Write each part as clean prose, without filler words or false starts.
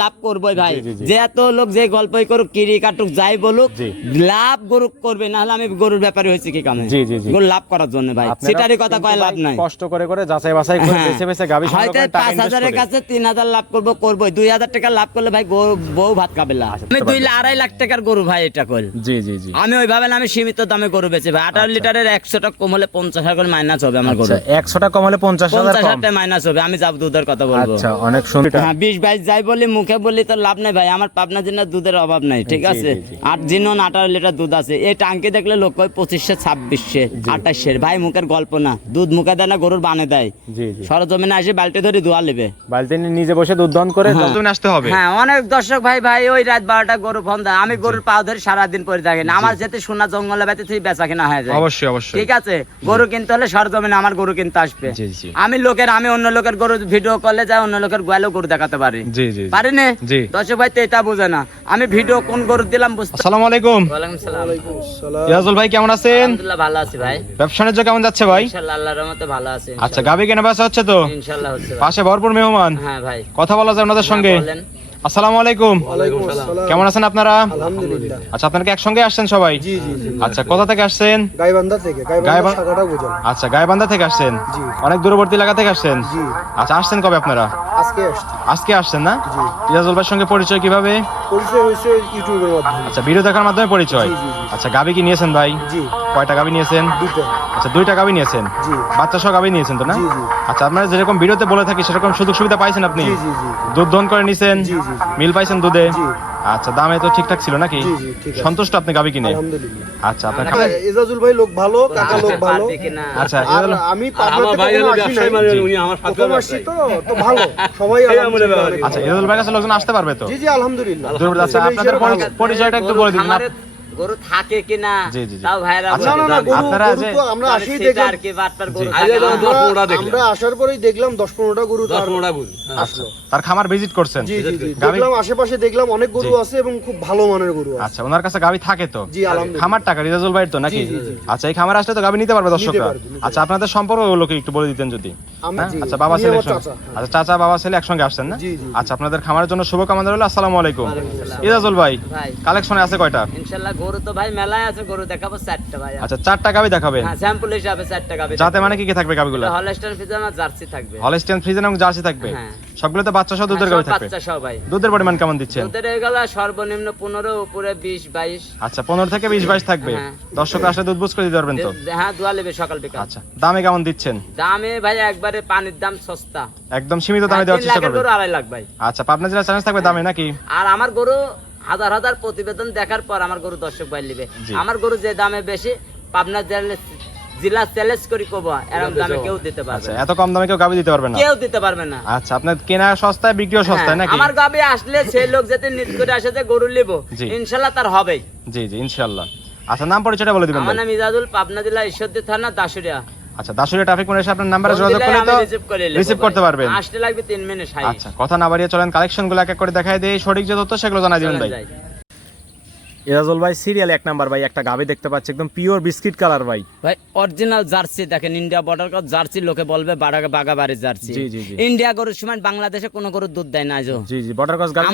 লাভ করবোই ভাই। যে এত লোক যে গল্পই করুক, কিরি কাটুক, যাই বলুক, লাভ গরু করবে, না হলে আমি গরুর ব্যাপারে হয়েছি কি কামে, গরু লাভ করার জন্য ভাই। সেটারই কথা কয় লাভ নাই। কষ্ট করে করে যাচাই বাছাই করে বেছে বেছে গাবি সংগ্রহ হয়তো করেন, টাকা ইনভেস্ট 5,000 এর করে। কাছে 3,000 লাভ করবোই। 2,000 টাকা লাভ করলে ভাই বউ ভাত খাবে না। আমি 2-2.5 লাখ টাকার গরু ভাই এটা কল। জি জি জি। আমি ওইভাবে না, আমি সীমিত দামে গরু বেচি ভাই। 18 লিটারের 100 টাকা কম হলে 50,000 করে মাইনাস হবে আমার গরু। 100 টাকা কম হলে 50,000 কম। 50,000 টাকা মাইনাস হবে। আমি যাব দুধের কথা বলবো। আচ্ছা, অনেক সুন্দর। হ্যাঁ, 20-22 যাই বলি, মুখে বলি তো লাভ নাই ভাই। আমার পাবনা জেলার দুধের অভাব নাই, ঠিক আছে। 8 জিনন 18 লিটার দুধ আছে। এই টাঙ্কি দেখলে লোক কয় 2500, 2600, 2800। ভাই মুখের গল্প না, দুধ মুখে দেয় না, গরুর বানে দেয়। জি জি। সরজমিনে আসে বালতি ধরে দোয়া নেবে, বালতি নিয়ে নিজে বসে দুধ দহন করে সরজমিনে আসতে হবে। হ্যাঁ, অনেক দর্শক ভাই ওই রাত 12টা গরু ফোন দেয়। আমি গরুর পাও ধরে সারাদিন পরে থাকি না। আমার যেতে সোনা জঙ্গলে বাইতে তুই বেচা কিনা হয়ে যায়। অবশ্যই অবশ্যই। ঠিক আছে, গরু কিনতে হলে সরজমিনে আমার গরু কিনতে আসবে। জি জি। আমি অন্য লোকের গরু ভিডিও কলে যায়, অন্য লোকের গোয়ালেও গরু দেখাতে পারি। জি জি। পারি না? জি। দর্শক ভাই তো এটা বোঝে না, আমি ভিডিও কোন গরু দিলাম বুঝতে। আসসালামু আলাইকুম। ওয়ালাইকুম সালাম। ইয়াজুল ভাই কেমন আছেন? আলহামদুলিল্লাহ ভালো আছি ভাই। ব্যবসা বাণিজ্য কেমন যাচ্ছে ভাই? ইনশাআল্লাহ আল্লাহর রহমতে ভালো আছি। আচ্ছা, গাবি কেনা বেচা হচ্ছে তো? ইনশাআল্লাহ হচ্ছে ভাই। পাশে ভরপুর মেহমান। হ্যাঁ ভাই। কথা বলা যায় ওনাদের সঙ্গে? বলেন। আসসালামু আলাইকুম। ওয়ালাইকুম আসসালাম। কেমন আছেন আপনারা? আলহামদুলিল্লাহ। আচ্ছা, আপনারা কি একসঙ্গে আসছেন সবাই? জি জি জি। আচ্ছা, কোথা থেকে আসছেন? গাইবান্ধা থেকে, গাইবান্ধা শাখাটা বোঝান। আচ্ছা, গাইবান্ধা থেকে আসছেন। জি। অনেক দূরবর্তী এলাকা থেকে আসছেন। জি। আচ্ছা, আসছেন কবে আপনারা? আজকে আসছি। আজকে আসছেন না? জি। ইয়াজুল ভাইয়ের সঙ্গে পরিচয় কিভাবে? পরিচয় হয়েছে ইউটিউবের মাধ্যমে। আচ্ছা, ভিডিও দেখার মাধ্যমে পরিচয়। জি, জি, জি। আচ্ছা, গাবি কি নিয়েছেন ভাই? জি। কয়টা গাবি নিয়েছেন? দুটো। আচ্ছা, 2টা গাবি নিয়েছেন। জি। বাচ্চা সহ গাবি নিয়েছেন তো না? জি, জি। আচ্ছা, আপনারা যেরকম ভিডিওতে বলে থাকি সেরকম সুযোগ সুবিধা পাইছেন আপনি? জি জি জি। দুধ দহন করে নিছেন? জি, জি, জি। মিল পাইছেন দুধে? জি। আচ্ছা, দামে তো ঠিকঠাক ছিল নাকি? জি, জি, ঠিক আছে। সন্তুষ্ট আপনি গাবি কিনে? আলহামদুলিল্লাহ। আচ্ছা, আপনার হ্যাঁ, এজাজুল ভাই লোক ভালো, কাকা লোক ভালো। পারবে কিনা? আচ্ছা, আর ইয়াজুল আমি পাবনাতে কখনো আসি নাই। প্রথম আসছি তো ভালো। সবাই আলহামদুলিল্লাহ। আচ্ছা, ইয়াজুল ভাইয়ের কাছে লোকজন আসতে পারবে তো? জি জি আলহামদুলিল্লাহ। আচ্ছা, আপনাদের পরিচয়টা একটু বলে দিন। আমাদের গরু থাকে কিনা জি, জি, জি। তাও ভাইরা আচ্ছা, না না না, গরু আপনারা গরু যে- তো আমরা আসি সেটা দেখলাম। আর কি বাটপার গরু জি। থাকে না। আমরা আসার পরেই দেখলাম 10-15টা গরু আচ্ছা, তার খামার ভিজিট করছেন? জি জি জি। গাভী- দেখলাম আশেপাশে দেখলাম অনেক গরু আছে এবং খুব ভালো মানের গরু আছে। আচ্ছা, ওনার কাছে গাবি থাকে তো? জি আলহামদুলিল্লাহ। খামার টাকা রিজাজুল ভাইয়ের তো নাকি? জি, জি, জি। আচ্ছা, এই খামার আসলে তো গাবি নিতে পারবে দর্শকরা? পারবে, নিতে আচ্ছা, আপনাদের সম্পর্ক ওগুলোকে একটু বলে দিতেন যদি। আমি হ্যাঁ? জি, আচ্ছা, বাবা উনি ছেলে আমার একসঙ্গে- চাচা, হ্যাঁ। আচ্ছা, চাচা বাবা ছেলে একসঙ্গে আসছেন না? জি, জি। আচ্ছা, আপনাদের খামারের জন্য শুভকামনা রইল। আসসালামু আলাইকুম। ইজাজুল ভাই, ভাই কালেকশনে আছে কয়টা? ইনশাআল্লাহ গরু তো ভাই মেলায় আছে, গরু দেখাবো 4টা ভাই। আচ্ছা, 4টা গাবি দেখাবেন? হ্যাঁ, স্যাম্পল হিসাবে 4টা গাবে। যাতে মানে কি কি থাকবে গাবিগুলো? হলস্টাইন ফ্রিজিয়ান আর জার্সি থাকবে। হলস্টিয়ান ফ্রিজিয়ান এবং জার্সি থাকবে? হ্যাঁ। সবগুলোতে বাচ্চা সহ দুধের সব গাবি থাকবে? বাচ্চা সহ ভাই। দুধের পরিমাণ কেমন দিচ্ছেন? দুধের এগুলো সর্বনিম্ন 15, উপরে 20-22। আচ্ছা, 15 থেকে 20-22 থাকবে। হ্যাঁ। দর্শকরা আসলে দুধ বুঝ করে দিতে পারবেন তো? হ্যাঁ, দোয়া নেবে সকাল বিকাল। আচ্ছা, দামে কেমন দিচ্ছেন? দামে ভাই একবারে পানির দাম সস্তা। একদম সীমিত দামে দেওয়ার 3 চেষ্টা লাখের করবেন? গরু 2.5 লাখ ভাই। আচ্ছা, পাবনা জেলার চ্যালেঞ্জ থাকবে দামে নাকি? আর আমার গরু হাজার হাজার প্রতিবেদন দেখার পর আমার গরু দর্শক ভাই নেবে। জি। আমার গরু যে দামে বেশি, পাবনা জেলা চ্যালেঞ্জ করি কব, এরকম দামে কেউ দিতে পারবে আচ্ছা, না। এত কম দামে কেউ গাবি দিতে পারবে না? কেউ দিতে পারবে না। আচ্ছা, আপনার কেনা সস্তায় বিক্রিও সস্তায় হ্যাঁ, নাকি? আমার গাবে আসলে সেই লোক যাতে নিত করে আসে যে গরু নিব, জি। ইনশাআল্লাহ তার হবেই। জি জি, ইনশাআল্লাহ। আচ্ছা, নাম পরিচয়টা বলে দিবেন আমার ভাই। নাম ইজাজুল, পাবনা জেলা ঈশ্বরদী থানা দাসুরিয়া। আচ্ছা, দাসুরিয়া ট্রাফিক মোড়ে এসে আপনার নাম্বারে ফোন যোগাযোগ দিলে করলে আমি তো রিসিভ করে নেব রিসিভ ভাই। করতে পারবেন? আসতে লাগবে 3 মিনিট। আচ্ছা, কথা না বাড়িয়ে চলেন কালেকশনগুলো এক এক করে দেখায় দেই, সঠিক যে তথ্য সেগুলো জানাই দিবেন ভাই। এরাজুল ভাই, সিরিয়াল 1 নাম্বার ভাই, একটা গাবি দেখতে পাচ্ছি একদম পিওর বিস্কিট কালার ভাই। ভাই অরিজিনাল জার্সি দেখেন, ইন্ডিয়া বর্ডার ক্রস জার্সি, লোকে বলবে বাগাবাড়ি জার্সি। জি, জি, জি। ইন্ডিয়া গরুর সময় বাংলাদেশে কোনো গরুর দুধ দেয় না আজও। জি জি, বর্ডার ক্রস গাবি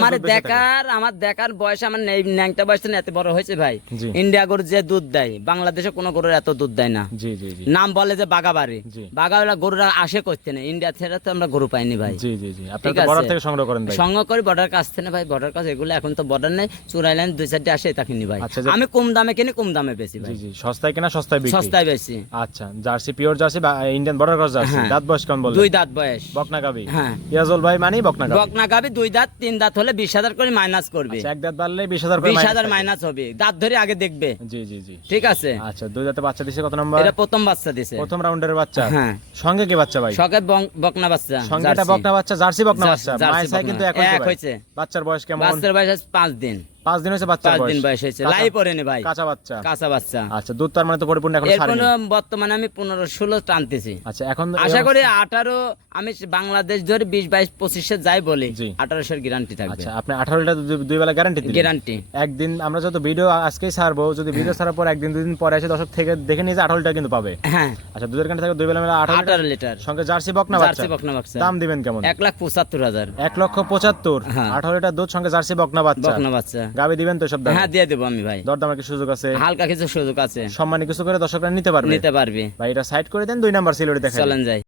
আমার দেখার বয়স, আমার ন্যাংটা বয়স না এত বড় হয়েছে ভাই। জি। ইন্ডিয়া গরু যে দুধ দেয়, বাংলাদেশে কোনো গরুর এত দুধ দেয় না। জি জি জি। নাম বলে যে বাগাবাড়ি, জি। বাগাবাড়ি গরুরা আসে করতে না, ইন্ডিয়া থেকে তো আমরা গরু পাইনি ভাই। জি জি জি, আপনি ঠিক তো বর্ডার আছে। থেকে সংগ্রহ করেন ভাই? সংগ্রহ করি বর্ডার কাছ থেকে ভাই, বর্ডার কাছ এগুলো এখন তো বর্ডার নেই, চুরাইলেন 2-4টা আসে তা কিনি ভাই। আচ্ছা, আমি কম দামে কিনি, কম দামে বেশি ভাই। জি জি, সস্তায় কেনা সস্তায় বিক্রি? সস্তায় বেশি। আচ্ছা, জার্সি পিওর জার্সি বা ইন্ডিয়ান বর্ডার ক্রস জার্সি, হ্যাঁ। দাঁত বয়স কেমন বলেন? 2 দাঁত বয়স। বকনা গাবি? হ্যাঁ। ইয়াজুল ভাই মানে বকনা গাবি? বকনা গাবি 2 দাঁত, 3 দাঁত হলে 20,000 করে মাইনাস করবে। আচ্ছা, এক দাঁত বাড়লে 20,000 করে 20,000 মাইনাস হবে, দাঁত ধরে আগে দেখবে। জি জি জি। ঠিক আছে। আচ্ছা, 2 দাঁতে বাচ্চা দিছে কত নাম্বার? এটা প্রথম বাচ্চা দিছে, প্রথম রাউন্ডের বাচ্চা? হ্যাঁ। সঙ্গে কি বাচ্চা ভাই? সকে বকনা বাচ্চা, সঙ্গে এটা জার্সি। বকনা বাচ্চা, জার্সি বকনা বাচ্চা। জার্সি মায়ের সাই বকনা। কিন্তু এক এক হয়েছে। বাচ্চার বয়স কেমন? বাচ্চার বয়স আছে 5 দিন। 5 দিন হয়েছে বাচ্চার 5 বয়স? দিন বয়স হয়েছে, কাঁচা- লাই পড়েনি ভাই। কাঁচা বাচ্চা? কাঁচা বাচ্চা। আচ্ছা, দুধ তার মানে তো পরিপূর্ণ এখন এর ছাড়েনি? কোনো বর্তমানে আমি 15-16 টানতেছি। আচ্ছা, এখন আশা করি 18 আমি বাংলাদেশ ধরে 20-22-25 যাই বলি জি। 1800 গ্যারান্টি থাকবে। আচ্ছা আপনি 18 লিটার দুই বেলা গ্যারান্টি দিলেন। গ্যারান্টি একদিন আমরা যত ভিডিও আজকেই ছাড়বো, যদি ভিডিও ছাড়ার পর একদিন দুই দিন পরে এসে দর্শক থেকে দেখে নিয়ে যে 18 লিটার কিন্তু পাবে। হ্যাঁ আচ্ছা দুধের গ্যারান্টি থাকবে দুই বেলা মিলে 18 18 লিটার সঙ্গে জার্সি বকনা বাচ্চা। জার্সি বকনা বাচ্চা দাম দিবেন কেমন? 1,75,000 1,75,000। হ্যাঁ। 18 লিটার দুধ সঙ্গে জার্সি বকনা বাচ্চা। বকনা বাচ্চা গাবি দিবেন তো সব দাম? হ্যাঁ দিয়ে দেবো আমি ভাই, দরদামের কি সুযোগ আছে? হালকা কিছু সুযোগ আছে, সম্মানী কিছু করে দর্শকরা নিতে পারবে। নিতে পারবে। ভাই এটা সাইড করে দেন, 2 নাম্বার সিলেটে দেখাই। চলেন যাই।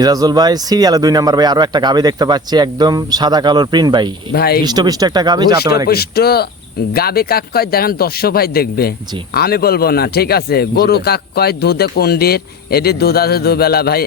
ইজাজুল ভাই সিরিয়ালে 2 নাম্বার ভাই আরো একটা গাবি দেখতে পাচ্ছি, একদম সাদা কালোর প্রিন্ট ভাই। ভাই হিষ্টপিষ্ট একটা গাবি, জাত মানে কি? পুষ্ট গাবে কাক কয় দেখেন 100 ভাই দেখবে, জি। আমি বলবো না, ঠিক আছে। গরু কাক কয় দুধে কুন্ডির, এটি দুধ আছে দুবেলা ভাই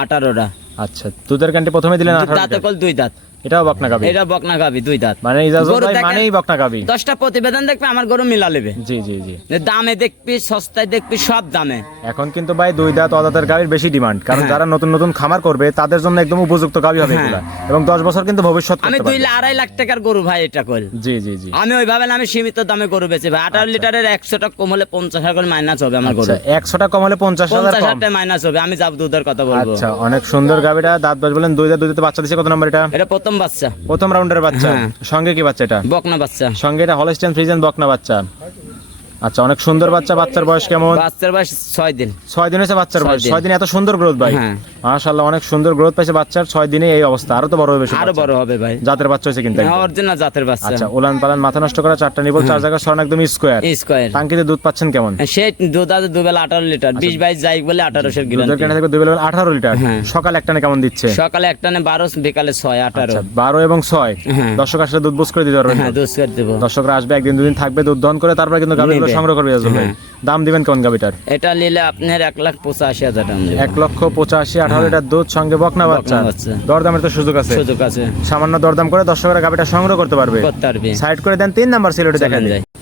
18টা। আচ্ছা দুধের গ্যারান্টি প্রথমে দিলেন 18 দাঁতে লিটার। কল 2 দাঁত, এটাও বকনা গাবি। এটা বকনা গাবি 2 দাঁত। মানে ইজাজুল গরু ভাই দেখেন, মানেই বকনা গাবি। 10টা প্রতিবেদন দেখবে আমার গরু মিলা নেবে। জি জি জি। দামে দেখবি, সস্তায় দেখবি, সব দামে। এখন কিন্তু ভাই 2 দাঁত অদাঁতের গাবির বেশি ডিমান্ড, কারণ হ্যাঁ। যারা নতুন নতুন খামার করবে তাদের জন্য একদম উপযুক্ত গাবি হবে হ্যাঁ। এগুলা, এবং 10 বছর কিন্তু ভবিষ্যৎ আমি করতে পারবে। 2-2.5 লাখ টাকার গরু ভাই এটা কল। জি জি জি। আমি ওইভাবে না, আমি সীমিত দামে গরু বেচি ভাই। 18 লিটারের 100 টাকা কম হলে 50,000 করে মাইনাস হবে আমার গরু। আচ্ছা 100 টাকা কম হলে 50,000 কম। 50,000 টাকা মাইনাস হবে, আমি যাব দুধের কথা বলবো। আচ্ছা অনেক সুন্দর গাবিটা, দাঁত বাজ বলেন 2 দাঁত, 2 দাঁতে বাচ্চা দিছে। কত নম্বর এটা? এটা প্রথম বাচ্চা, প্রথম রাউন্ডের বাচ্চা। হ্যাঁ। সঙ্গে কি বাচ্চা এটা? বকনা বাচ্চা। সঙ্গে এটা হলস্টাইন ফ্রিজিয়ান বকনা বাচ্চা। আচ্ছা অনেক সুন্দর বাচ্চা। বাচ্চার বয়স কেমন? বাচ্চার বয়স 6 দিন। 6 দিন হয়েছে বাচ্চার 6 বয়স। দিন। 6 দিনে এত সুন্দর গ্রোথ ভাই। হ্যাঁ। মাশাআল্লাহ অনেক সুন্দর গ্রোথ পাইছে বাচ্চার 6 দিনে এই অবস্থা। আরো তো বড় হবে বেশি। আরো বড় হবে ভাই। জাতের বাচ্চা হয়েছে কিন্তু একদম। অরিজিনাল জাতের বাচ্চা। আচ্ছা উলান পালান মাথা নষ্ট করা, 4টা নিবল, 4 জায়গা সরণ একদম স্কয়ার। স্কয়ার। টাঙ্কিতে দুধ পাচ্ছেন কেমন? সেই দুধ আছে দুবেলা 18 লিটার, 20-22 যাই বলে 1800 দুধের গ্যারান্টি। কেনা থাকবে 2 বেলা 18 লিটার। হ্যাঁ। সকাল একটানে কেমন দিচ্ছে? সকালে একটানে 12, বিকালে 6, 18। আচ্ছা 12 এবং 6। হ্যাঁ। দর্শক আসলে দুধ বুঝ করে দিতে পারবেন। হ্যাঁ দুধ করে দেবো। দর্শকরা আসবে একদিন দুদিন থাকবে, দুধ দহন করে তারপরে কিন্তু গাবিগুলো নেবে। সংগ্রহ করবে ইজাজুল ভাই। হ্যাঁ। দাম দিবেন কোন গাবিটার? এটা নিলে আপনার 1,85,000 টাকা দেব। 1,85,000, 18 লিটার দুধ সঙ্গে বকনা বাচ্চা। বাচ্চা। দরদামের তো সুযোগ আছে। সুযোগ আছে, সামান্য দরদাম করে দর্শকরা গাবিটা সংগ্রহ করতে পারবে। করতে পারবি। সাইড করে দেন, 3 নাম্বার সিলেটে দেখেন চলেন যায়। যাই।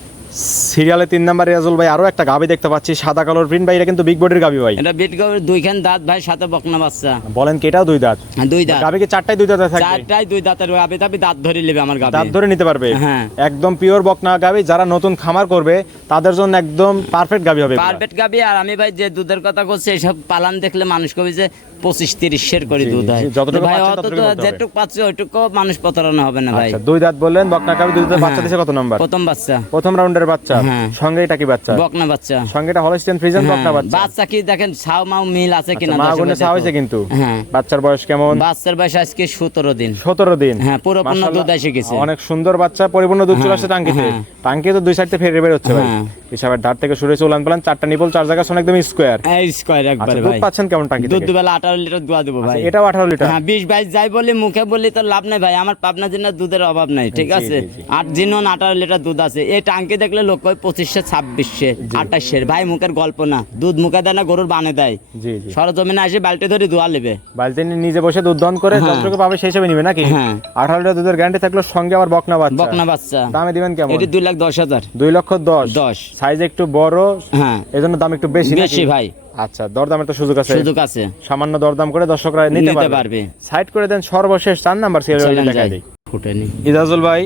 সিরিয়ালে 3 নাম্বার রিয়াজুল ভাই আরো একটা গাবি দেখতে পাচ্ছি, সাদা কালোর প্রিন্ট ভাই। এটা কিন্তু বিগ বডির গাবি ভাই। এটা বিট গাবির 2খান দাঁত ভাই, সাথে বকনা বাচ্চা। বলেন কি এটাও 2 দাঁত? হ্যাঁ 2 দাঁত। গাবি কি 4টাই 2 দাঁতে থাকবে? 4টাই 2 দাঁতের গাবি, তবে দাঁত ধরে নেবে আমার গাবি। দাঁত ধরে নিতে পারবে। হ্যাঁ। একদম পিওর বকনা গাবি, যারা নতুন খামার করবে তাদের জন্য একদম পারফেক্ট গাবি হবে এগুলা। পারফেক্ট গাবি। আর আমি ভাই যে দুধের কথা বলছি, এইসব পালান দেখলে মানুষ কবি যে 25-30 করে দুধ হয়। জি, যতটুকু ভাই পাচ্ছে অত ততটুকু তো বলতে হবে। যেটুকু পাচ্ছে ওইটুকু মানুষ প্রতারণা হবে না ভাই। আচ্ছা 2 দাঁত বললেন, বকনা গাবি 2 দাঁত, বাচ্চা হ্যাঁ। দিছে কত নাম্বার? প্রথম বাচ্চা, প্রথম রাউন্ডের বাচ্চা। হ্যাঁ। সঙ্গে এটা কি বাচ্চা? বকনা বাচ্চা। সঙ্গে এটা হলস্টাইন ফ্রিজিয়ান বকনা হ্যাঁ, বাচ্চা। বাচ্চা কি দেখেন ছাও মাও মিল আছে কিনা মা দর্শক গুণে দেখো। চা হয়েছে কিন্তু। হ্যাঁ। বাচ্চার বয়স কেমন? বাচ্চার বয়স আজকে 17 দিন। 17 দিন। হ্যাঁ, পুরোপূর্ণ মাশাআল্লাহ, দুধ এসে গেছে। অনেক সুন্দর বাচ্চা, পরিপূর্ণ দুধ চলে আসছে টাঙ্কিতে। হ্যাঁ। টাঙ্কি তো 2 সাইড থেকে ফেরে বের হচ্ছে ভাই। হ্যাঁ। হিসাবের ধার থেকে শুরু হয়েছে উলান পালান, 4টা নিবল, 4 জায়গা সোন একদম স্কয়ার। এই স্কয়ার আচ্ছা একবারে দুধ ভাই। পাচ্ছেন কেমন টাঙ্কি দুধ থেকে? দুবেলা 18 লিটার দোয়া দেবো ভাই। এটাও 18 লিটার। হ্যাঁ 20-22 যাই বলি, মুখে বলি তো লাভ নাই ভাই। আমার পাবনা জেলার দুধের অভাব নাই, ঠিক জি, আছে। জি, জি। 8 জিনন 18 লিটার দুধ আছে। এই টাঙ্কি দেখলে লোক কয় 2500, 2600, 2800। ভাই মুখের গল্প না, দুধ মুখে দেয় না, গরুর বানে দেয়। জি জি। সরজমিনে আসে বালতি ধরে দোয়া নেবে। বালতি নিয়ে নিজে বসে দুধ দহন করে হ্যাঁ। যতটুকু পাবে সেই হিসেবে নিবে নাকি? হ্যাঁ। 18 লিটার দুধের গ্যারান্টি থাকলো, সঙ্গে আবার বকনা বাচ্চা। বকনা বাচ্চা। দামে দিবেন কেমন? এটি 2,10,000। 2,10,000। 10। সাইজ একটু বড়, হ্যাঁ এজন্য দাম একটু বেশি নাকি? বেশি ভাই। আচ্ছা দরদামের তো সুযোগ আছে। সুযোগ আছে, সামান্য দরদাম করে দর্শকরা নিতে নিতে পারবে। পারবে। সাইড করে দেন, সর্বশেষ 4 নাম্বার সিরিয়াল চলেন দেখাই যাই। দেই। ফুটেনি। ইজাজুল ভাই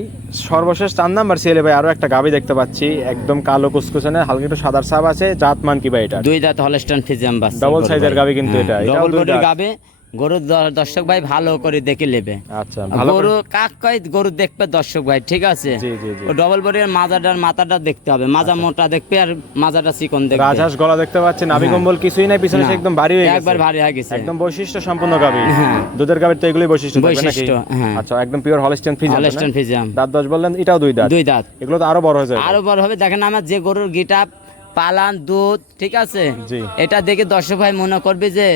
সর্বশেষ 4 নাম্বার সিরিয়ালে ভাই আরো একটা গাবি দেখতে পাচ্ছি, একদম কালো কুচকুচে, হালকা একটু সাদার ছাপ আছে। জাত মান কি ভাই এটা? 2 দাঁত হলস্টাইন ফ্রিজিয়ান বাচ্চা। Double size এর গাভী কিন্তু এটা। এটাও ডবল 2 বডির দাঁত। গাবে। গরুর দর্শক ভাই ভালো করে দেখে নেবে। আচ্ছা ভালো গরু করে- কাক কয় গরু দেখবে দর্শক ভাই, ঠিক আছে। জি জি জি। ও ডবল বডির মাজাটার মাথাটা দেখতে হবে, মাজা মোটা দেখবে আর মাজাটা চিকন দেখবে। রাজহাঁস গলা দেখতে পাচ্ছেন, নাভি কম্বল কিছুই নাই, পিছনে না, সে একদম ভারী হয়ে গেছে। একবার ভারী হয়ে গেছে। একদম বৈশিষ্ট্য সম্পন্ন গাবি। হ্যাঁ। দুধের গাবির তো এগুলোই বৈশিষ্ট্য থাকবে নাকি? বৈশিষ্ট্য, হ্যাঁ। আচ্ছা একদম pure Holstein Friesian. Holstein Friesian. দাঁত 10 বললেন, এটাও 2 দাঁত। 2 দাঁত। এগুলো তো আরো বড় হয়ে যাবে। আরো বড় হবে। দেখেন আমার যে গরুর গিটাপ পালান দুধ, ঠিক আছে। জি। এটা দেখে দর্শক ভাই মনে করবে যে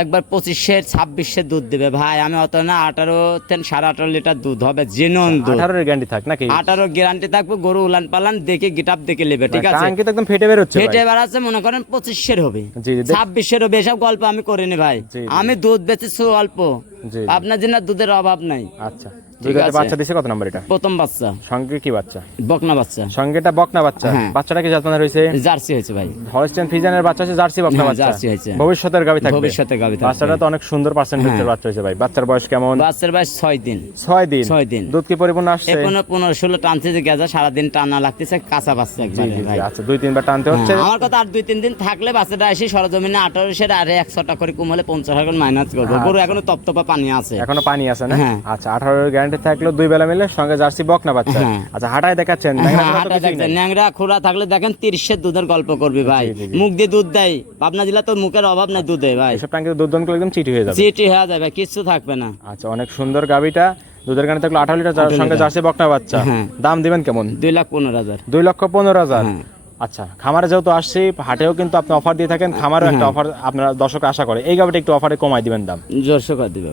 একবার 2500, 2600 দুধ দেবে ভাই। আমি অত না, 18-18.5 লিটার দুধ হবে, জেনুইন দুধ। 18 এর গ্যারান্টি থাক নাকি? 18 গ্যারান্টি থাকবে। গরু উলান পালান দেখে গিটাপ দেখে নেবে, ঠিক আছে। টাঙ্কি তো একদম ফেটে বের হচ্ছে ভাই। ফেটে বেড়াচ্ছে, মনে করেন 2500 হবে, জি, জি। 2600 হবে। এসব গল্প আমি করিনি ভাই। জি, জি। আমি দুধ বেচেছি অল্প, জি, জি। আপনার জন্য দুধের অভাব নাই। আচ্ছা দুই ঠিক দাঁতে আছে। বাচ্চা দিছে কত নাম্বার এটা? প্রথম বাচ্চা, সঙ্গে কি বাচ্চা? বকনা বাচ্চা, সঙ্গে এটা বকনা বাচ্চা। হ্যাঁ। বাচ্চাটা কি জাতমানের হয়েছে? জার্সি হয়েছে ভাই। হলস্টাইন ফ্রিজিয়ানের বাচ্চা আছে, জার্সি বকনা হ্যাঁ, বাচ্চা। জার্সি হয়েছে। ভবিষ্যতের গাবি থাকবে। ভবিষ্যতে গাভী থাকবে। বাচ্চাটা তো অনেক সুন্দর পার্সেন্টেজের হ্যাঁ। বাচ্চা হয়েছে ভাই। বাচ্চার বয়স কেমন? বাচ্চার বয়স 6 দিন। 6 দিন। 6 দিন। দুধ কি পরিপূর্ণ আসছে? এখনো 15-16 টানছে যে গেজা, সারাদিন টানা লাগতেছে, কাঁচা বাচ্চা জি একবারে জি ভাই। জি। আচ্ছা 2-3 বার টানতে হচ্ছে। হ্যাঁ, আমার কথা আর 2-3 দিন থাকলে বাচ্চাটা এসে সরজমিনে 1800 আর 100 করে কম হলে 50 টাকা মাইনাস করবো। গরু এখনো তপতপা পানি আছে। এখনো পানি আছে না? হ্যাঁ। আচ্ছা 18 গ্যারান্টি থাকলো 2 বেলা মিলে, সঙ্গে জার্সি বকনা বাচ্চা। হ্যাঁ। আচ্ছা হাঁটায় দেখাচ্ছেন, হ্যাঁ, ন্যাংরা হাঁটা তো কিছুই দেখছেন, নাই। ন্যাংরা খোড়া থাকলে দেখেন 30 দুধের গল্প করবি ভাই। জি, জি, জি। মুখ দিয়ে দুধ দেয়, পাবনা জেলা তো মুখের অভাব নাই দুধে ভাই। এসব টাঙ্কি দুধ দন করলে একদম চিটি হয়ে যাবে। চিটি হয়ে যাবে, কিচ্ছু থাকবে না। আচ্ছা অনেক সুন্দর গাবিটা। দুধের গানে থাকলো 18 লিটার, যার 18 সঙ্গে লিটার। জার্সি বকনা বাচ্চা। হ্যাঁ। দাম দিবেন কেমন? 2,15,000। 2,15,000। হ্যাঁ। আচ্ছা খামারে যেহেতু আসছি, হাটেও কিন্তু আপনি অফার দিয়ে থাকেন, খামারেও একটা অফার আপনারা দর্শক আশা করে। এই গাবিটা একটু অফারে কমাই দিবেন দাম। জোরসো করে দিবে।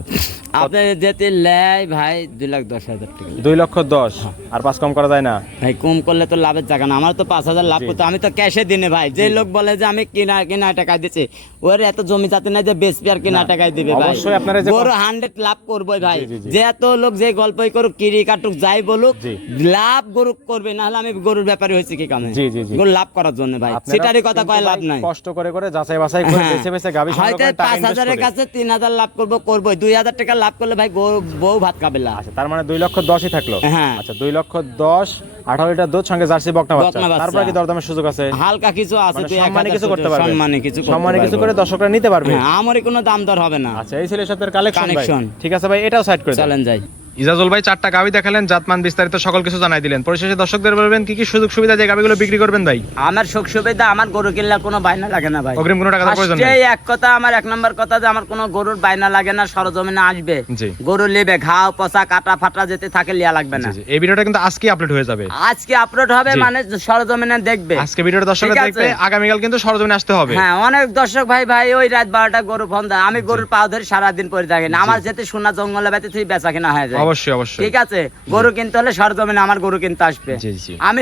আপনি যেতে লেয় ভাই 2,10,000 টাকা। 2,10,000 আর 5 কম করা যায় না? ভাই কম করলে তো লাভের জায়গা না, আমার তো 5,000 লাভ করতে, আমি তো ক্যাশে দিনে ভাই। যে লোক বলে যে আমি কিনা টাকায় দিচ্ছি, ওর এত জমি জাতি নাই যে বেচবি আর কিনা টাকায় দিবে ভাই। অবশ্যই আপনারা যে গরু 100 লাভ করবোই ভাই। জি, জি, জি। যে এত লোক যে গল্পই করুক, কিরি কাটুক, যাই বলুক, জি। লাভ গরু করবে, না হলে আমি গরুর ব্যাপারে হয়েছে কি কামে? জি, জি, জি। গরু লাভ করার জন্য ভাই, আপনারা সেটারই কথা কিন্তু কয় ভাই লাভ নাই। কষ্ট করে যাচাই বাছাই করে হ্যাঁ। বেছে বেছে গাবি সংগ্রহ হয়তো করে টাকা ইনভেস্ট 5,000-এর করে। কাছে 3,000 লাভ করবোই। 2,000 টাকা লাভ করলে ভাই বউ ভাত খাবে না। আচ্ছা তার মানে 2,10,000 থাকলো। হ্যাঁ। আচ্ছা 2,10,000, 18 লিটার দুধ, সঙ্গে জার্সি বকনা বাচ্চা। বকনা বাচ্চা। তারপরে কি দরদামের সুযোগ আছে? হালকা কিছু আছে, মানে 2,000 সম্মানী কিছু করতে পারবে? সম্মানী কিছু করতে সম্মানী কিছু পারবো। করে দর্শকরা নিতে পারবে। হ্যাঁ, আমারই কোনো দাম দর হবে না। আচ্ছা এই ছিল সাথে কালেকশন। Connection। ঠিক আছে ভাই, এটাও সাইড করে দেন। চলেন যাই। ইজাজুল ভাই 4টা গাবি দেখালেন, জাতমান বিস্তারিত সকল কিছু জানাই দিলেন। পরিশেষে দর্শকদের বলবেন কি কি সুযোগ সুবিধা যে গাবিগুলো বিক্রি করবেন ভাই? আমার সুখ সুবিধা, আমার গরু কিনলে কোনো বায়না লাগে না ভাই। অগ্রিম কোনো টাকা দেওয়ার প্রয়োজন নেই। ফার্স্টেই এক কথা, আমার 1 নম্বর কথা যে আমার কোনো গরুর বায়না লাগে না, সরজমিনে আসবে, জি। গরু নেবে, ঘাও পচা কাটা ফাটা যেতে থাকে লিয়া লাগবে না। জি, জি। এই ভিডিওটা কিন্তু আজকে আপলোড হয়ে যাবে। আজকে আপলোড হবে, জি। মানে সরজমিনে দেখবে। আজকে ভিডিওটা দর্শকরা ঠিক আছে। দেখবে, আগামীকাল কিন্তু সরজমিনে আসতে হবে। হ্যাঁ, অনেক দর্শক ভাই ওই রাত 12টা গরু ফোন দেয়, আমি গরুর পাও ধরে সারাদিন পরে থাকি না। আমার যেতে সোনা জঙ্গলে বেঁচে তুই বেচা কিনা হয়ে যায়। অবশ্যই অবশ্যই। ঠিক আছে, গরু কিনতে হলে সরজমিনে আমার গরু কিনতে আসবে। জি, জি। আমি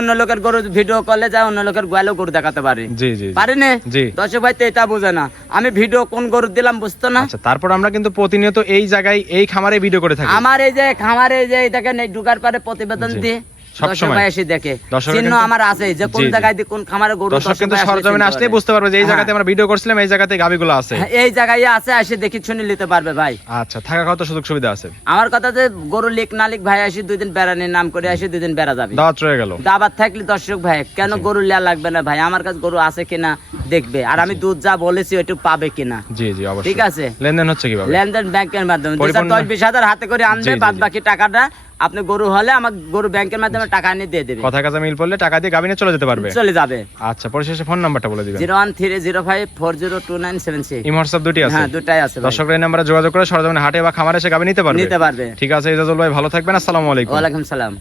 অন্য লোকের গরু ভিডিও করলে যায়, অন্য লোকের গোয়ালেও গরু দেখাতে পারি। জি, জি, জি। পারি না? জি। দর্শক ভাই তো এটা বুঝে না, আমি ভিডিও কোন গরু দিলাম বুঝতো না। আচ্ছা তারপর আমরা কিন্তু প্রতিনিয়ত এই জায়গায় এই খামারে ভিডিও করে থাকি। আমার এই যে খামারে যে দেখেন এই ঢুকার পারে প্রতিবেদন জি। দিয়ে সব দর্শক সময়। ভাই এসে দেখে, দর্শকরা চিহ্ন কিন্তু- আমার আছে যে কোন জি, জি। জায়গায় দিয়ে কোন খামারে গরু। দর্শক কিন্তু ভাই আসলে সরজমিনে চিনতে আসলেই পারে। বুঝতে পারবে যে এই জায়গাতে হ্যাঁ। আমরা ভিডিও করছিলাম, এই জায়গাতে গাবিগুলো আছে। হ্যাঁ, এই জায়গায় আছে, এসে দেখি শুনে নিতে পারবে ভাই। আচ্ছা থাকা কত সুযোগ সুবিধা আছে? আমার কথা যে গরু লিক না লিক ভাই আসি 2 দিন বেড়ানির নাম করে আসি 2 দিন বেড়া যাবে। দাওয়াত রয়ে গেল। দাবার থাকলে দর্শক ভাই কেন গরু লিয়া লাগবে না ভাই, আমার কাছে গরু আছে কিনা দেখবে, আর আমি দুধ যা বলেছি ওইটু পাবে কিনা। জি জি অবশ্যই। ঠিক আছে। লেনদেন হচ্ছে কিভাবে? লেনদেন ব্যাংকের মাধ্যমে পরিপূর্ণ- 10-20 হাজার হাতে করে জি, আনবে, জি, বাদ জি। বাকি টাকাটা আপনি গরু হলে আমার গরু ব্যাংকের মাধ্যমে টাকা এনে দিয়ে দেবে, কথা কাজে মিল পড়লে টাকা দিয়ে গাবিনে চলে যেতে পারবে। চলে যাবে। আচ্ছা পরিশেষে ফোন নাম্বারটা বলে দিবেন। 01305402976। ইমো হোয়াটসঅ্যাপ দুটি আছে। হ্যাঁ, দুটাই আছে ভাই। দর্শকরা এই নাম্বারে যোগাযোগ করে সরজমিনে হাটে বা খামারে এসে গাবি নিতে পারবে। নিতে পারবে। ঠিক আছে ইজাজুল ভাই, ভালো থাকবেন। আসসালামু আলাইকুম। ওয়ালাইকুম সালাম।